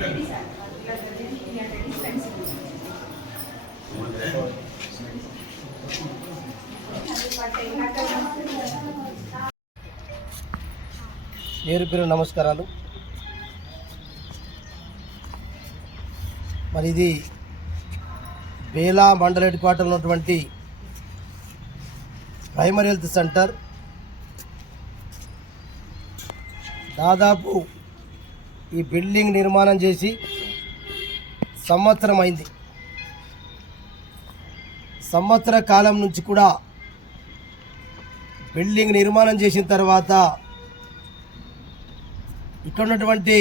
పేరు పేరు నమస్కారాలు. మరి ఇది బేలా మండల హెడ్ క్వార్టర్ ఉన్నటువంటి ప్రైమరీ హెల్త్ సెంటర్. దాదాపు ఈ బిల్డింగ్ నిర్మాణం చేసి సంవత్సరం అయింది. సంవత్సర కాలం నుంచి కూడా బిల్డింగ్ నిర్మాణం చేసిన తర్వాత ఇక్కడ ఉన్నటువంటి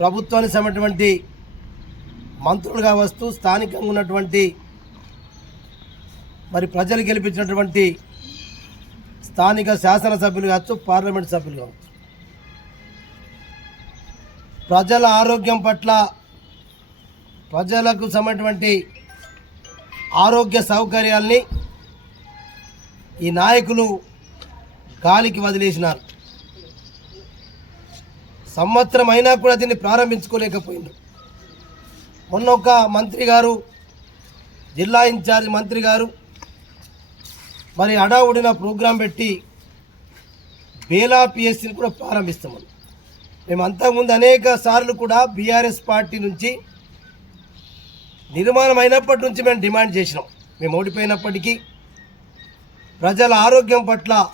ప్రభుత్వానికి సంబంధించినటువంటి మంత్రులుగా వస్తూ స్థానికంగా ఉన్నటువంటి మరి ప్రజలు గెలిపించినటువంటి స్థానిక శాసనసభ్యులు కావచ్చు పార్లమెంట్ సభ్యులు కావచ్చు ప్రజల ఆరోగ్యం పట్ల ప్రజలకు సమటువంటి ఆరోగ్య సౌకర్యాల్ని ఈ నాయకులు గాలికి వదిలేసినారు. సంవత్సరం అయినా కూడా దీన్ని ప్రారంభించుకోలేకపోయిండు మొన్న ఒక మంత్రి గారు జిల్లా ఇన్ఛార్జ్ మంత్రి గారు మరి అడావుడిన ప్రోగ్రాం పెట్టి బేలా పిఎస్సిని కూడా ప్రారంభిస్తామని మేము అంతకుముందు అనేక సార్లు కూడా బీఆర్ఎస్ పార్టీ నుంచి నిర్మాణం అయినప్పటి నుంచి మేము డిమాండ్ చేసినాం. మేము ఓడిపోయినప్పటికీ ప్రజల ఆరోగ్యం పట్ల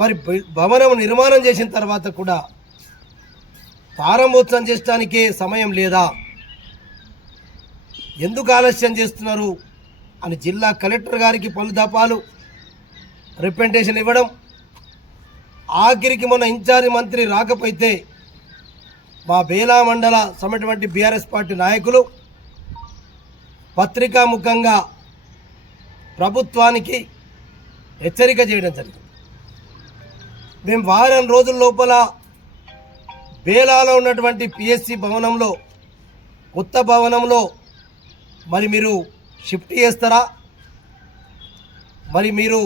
మరి భవనం నిర్మాణం చేసిన తర్వాత కూడా ప్రారంభోత్సవం చేయడానికే సమయం లేదా? ఎందుకు ఆలస్యం చేస్తున్నారు? అని జిల్లా కలెక్టర్ గారికి పలు దపాలు రిప్రజెంటేషన్ ఇవ్వడం ఆఖరికి మొన్న ఇన్ఛార్జ్ మంత్రి రాకపోతే మా బేలా మండల సమటువంటి బీఆర్ఎస్ పార్టీ నాయకులు పత్రికాముఖంగా ప్రభుత్వానికి హెచ్చరిక చేయడం జరిగింది. మేము వారం రోజుల లోపల బేలాలో ఉన్నటువంటి పిఎస్సి భవనంలో కొత్త భవనంలో మరి మీరు షిఫ్ట్ చేస్తారా? మరి మీరు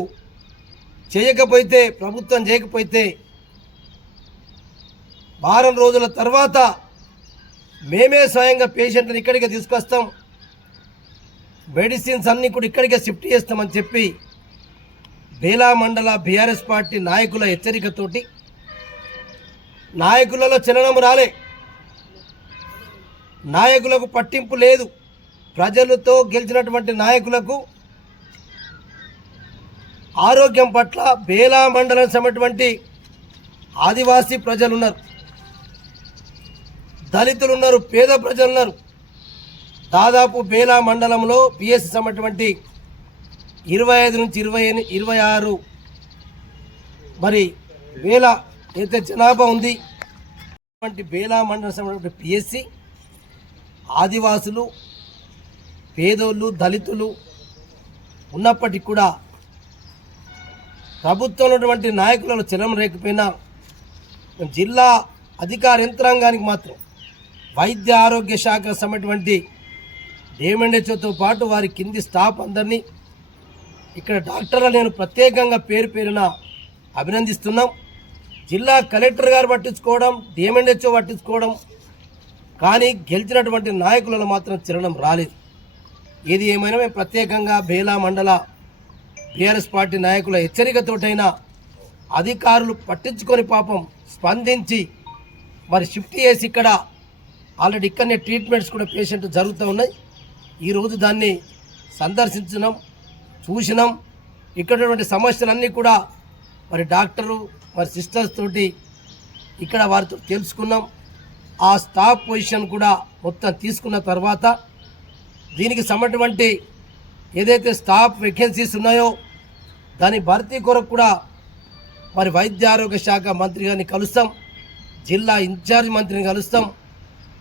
చేయకపోతే ప్రభుత్వం చేయకపోతే వారం రోజుల తర్వాత మేమే స్వయంగా పేషెంట్ని ఇక్కడికి తీసుకొస్తాం. మెడిసిన్స్ అన్నీ కూడా ఇక్కడికే షిఫ్ట్ చేస్తామని చెప్పి బేలా మండల బీఆర్ఎస్ పార్టీ నాయకుల హెచ్చరికతోటి నాయకులలో చలనం రాలే. నాయకులకు పట్టింపు లేదు. ప్రజలతో గెలిచినటువంటి నాయకులకు ఆరోగ్యం పట్ల బేలా మండలం సమటువంటి ఆదివాసీ ప్రజలు ఉన్నారు దళితులు ఉన్నారు పేద ప్రజలు ఉన్నారు దాదాపు బేలా మండలంలో పిఎస్సి సమటువంటి ఇరవై ఐదు నుంచి ఇరవై ఇరవై ఆరు మరి వేల అయితే జనాభా ఉంది అటువంటి బేలా మండలం సమటువంటి పిఎస్సి ఆదివాసులు పేదోళ్ళు దళితులు ఉన్నప్పటికీ కూడా ప్రభుత్వంలో ఉన్నటువంటి నాయకులలో చిరమరేకపోయినా జిల్లా అధికార యంత్రాంగానికి మాత్రం వైద్య ఆరోగ్య శాఖ సమటువంటి డిఎంఎన్హెచ్ఓతో పాటు వారి కింది స్టాఫ్ అందరినీ ఇక్కడ డాక్టర్లు నేను ప్రత్యేకంగా పేరు పేరున అభినందిస్తున్నాం. జిల్లా కలెక్టర్ గారు పట్టించుకోవడం డిఎంఎన్హెచ్ఓ పట్టించుకోవడం కానీ గెలిచినటువంటి నాయకులలో మాత్రం చిరణం రాలేదు. ఏది ఏమైనా మేము ప్రత్యేకంగా బేలా మండల బీఆర్ఎస్ పార్టీ నాయకుల హెచ్చరికతోటైనా అధికారులు పట్టించుకొని పాపం స్పందించి మరి షిఫ్ట్ చేసి ఇక్కడ ఆల్రెడీ ఇక్కడనే ట్రీట్మెంట్స్ కూడా పేషెంట్ జరుగుతూ ఉన్నాయి. ఈరోజు దాన్ని సందర్శించినాం చూసినాం. ఇక్కడ సమస్యలన్నీ కూడా మరి డాక్టరు మరి సిస్టర్స్ తోటి ఇక్కడ వారితో తెలుసుకున్నాం. ఆ స్టాఫ్ పొజిషన్ కూడా మొత్తం తీసుకున్న తర్వాత దీనికి సమటువంటి ఏదైతే స్టాఫ్ వేకెన్సీస్ ఉన్నాయో దాని భర్తీ కొరకు కూడా మరి వైద్య ఆరోగ్య శాఖ మంత్రి గారిని కలుస్తాం జిల్లా ఇన్ఛార్జ్ మంత్రిని కలుస్తాం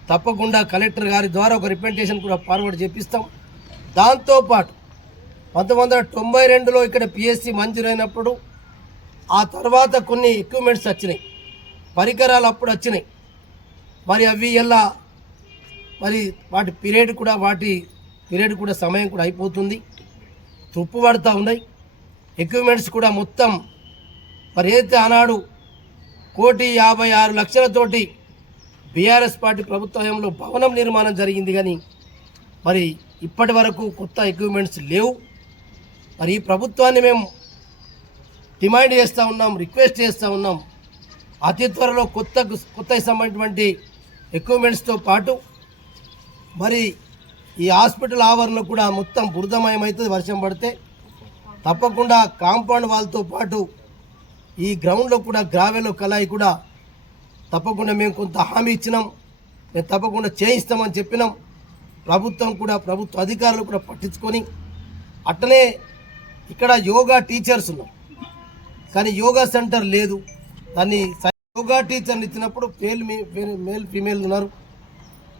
తప్పకుండా కలెక్టర్ గారి ద్వారా ఒక రిప్రజెంటేషన్ కూడా ఫార్వర్డ్ చేపిస్తాం. దాంతోపాటు పంతొమ్మిది వందల తొంభై రెండులో ఇక్కడ పిఎస్సి మంజూరైనప్పుడు ఆ తర్వాత కొన్ని ఎక్విప్మెంట్స్ వచ్చినాయి పరికరాలు అప్పుడు వచ్చినాయి. మరి అవి ఎలా మరి వాటి పీరియడ్ కూడా వాటి పీరియడ్ కూడా సమయం కూడా అయిపోతుంది. తుప్పు పడుతూ ఉన్నాయి. ఎక్విప్మెంట్స్ కూడా మొత్తం మరి ఏదైతే ఆనాడు కోటి యాభై ఆరు లక్షలతోటి బీఆర్ఎస్ పార్టీ ప్రభుత్వంలో భవనం నిర్మాణం జరిగింది కానీ మరి ఇప్పటి వరకు కొత్త ఎక్విప్మెంట్స్ లేవు. మరి ఈ ప్రభుత్వాన్ని మేము డిమాండ్ చేస్తూ ఉన్నాం రిక్వెస్ట్ చేస్తూ ఉన్నాం. అతి త్వరలో కొత్త కొత్త సంబంధించినటువంటి ఎక్విప్మెంట్స్తో పాటు మరి ఈ హాస్పిటల్ ఆవరణలో కూడా మొత్తం బురదమయమవుతుంది వర్షం పడితే తప్పకుండా కాంపౌండ్ వాళ్ళతో పాటు ఈ గ్రౌండ్లో కూడా గ్రావెలో కలాయి కూడా తప్పకుండా మేము కొంత హామీ ఇచ్చినాం. మేము తప్పకుండా చేయిస్తామని చెప్పినాం. ప్రభుత్వం కూడా ప్రభుత్వ అధికారులు కూడా పట్టించుకొని అట్లనే ఇక్కడ యోగా టీచర్స్ ఉన్నాం కానీ యోగా సెంటర్ లేదు. దాన్ని యోగా టీచర్ని ఇచ్చినప్పుడు మేల్ మేల్ ఫీమేల్ ఉన్నారు.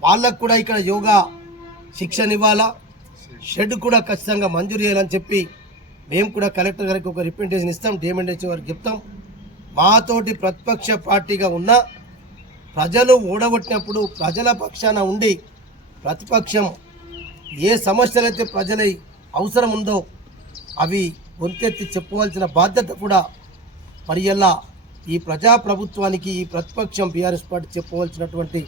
వాళ్ళకు కూడా ఇక్కడ యోగా శిక్షనివ్వాలా? షెడ్ కూడా ఖచ్చితంగా మంజూరు చేయాలని చెప్పి మేము కూడా కలెక్టర్ గారికి ఒక రిప్రజెంటేషన్ ఇస్తాం డిఎంఎన్హెచ్ వారికి చెప్తాం. మాతోటి ప్రతిపక్ష పార్టీగా ఉన్న ప్రజలు ఓడగొట్టినప్పుడు ప్రజల పక్షాన ఉండి ప్రతిపక్షం ఏ సమస్యలైతే ప్రజలై అవసరం ఉందో అవి గొంతెత్తి చెప్పవలసిన బాధ్యత కూడా మరి ఇలా ఈ ప్రజాప్రభుత్వానికి ఈ ప్రతిపక్షం బీఆర్ఎస్ పార్టీ చెప్పుకోవాల్సినటువంటి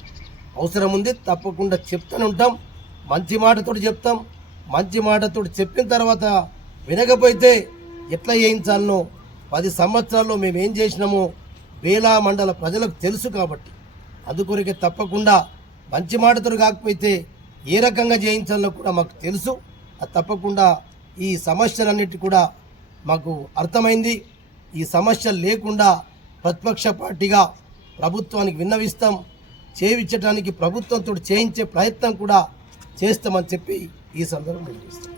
అవసరం ఉంది. తప్పకుండా చెప్తూనే ఉంటాం. మంచి మాటతో చెప్తాం. మంచి మాటతో చెప్పిన తర్వాత వినకపోతే ఎట్లా చేయించాలనో పది సంవత్సరాల్లో మేము ఏం చేసినామో బేలా మండల ప్రజలకు తెలుసు కాబట్టి. అందుకొరకే తప్పకుండా మంచి మాటతో కాకపోతే ఏ రకంగా చేయించాలో కూడా మాకు తెలుసు. అది తప్పకుండా ఈ సమస్యలన్నిటి కూడా మాకు అర్థమైంది. ఈ సమస్యలు లేకుండా ప్రతిపక్ష పార్టీగా ప్రభుత్వానికి విన్నవిస్తాం. చేయించడానికి ప్రభుత్వంతో చేయించే ప్రయత్నం కూడా చేస్తామని చెప్పి ఈ సందర్భం తెలియజేస్తాం.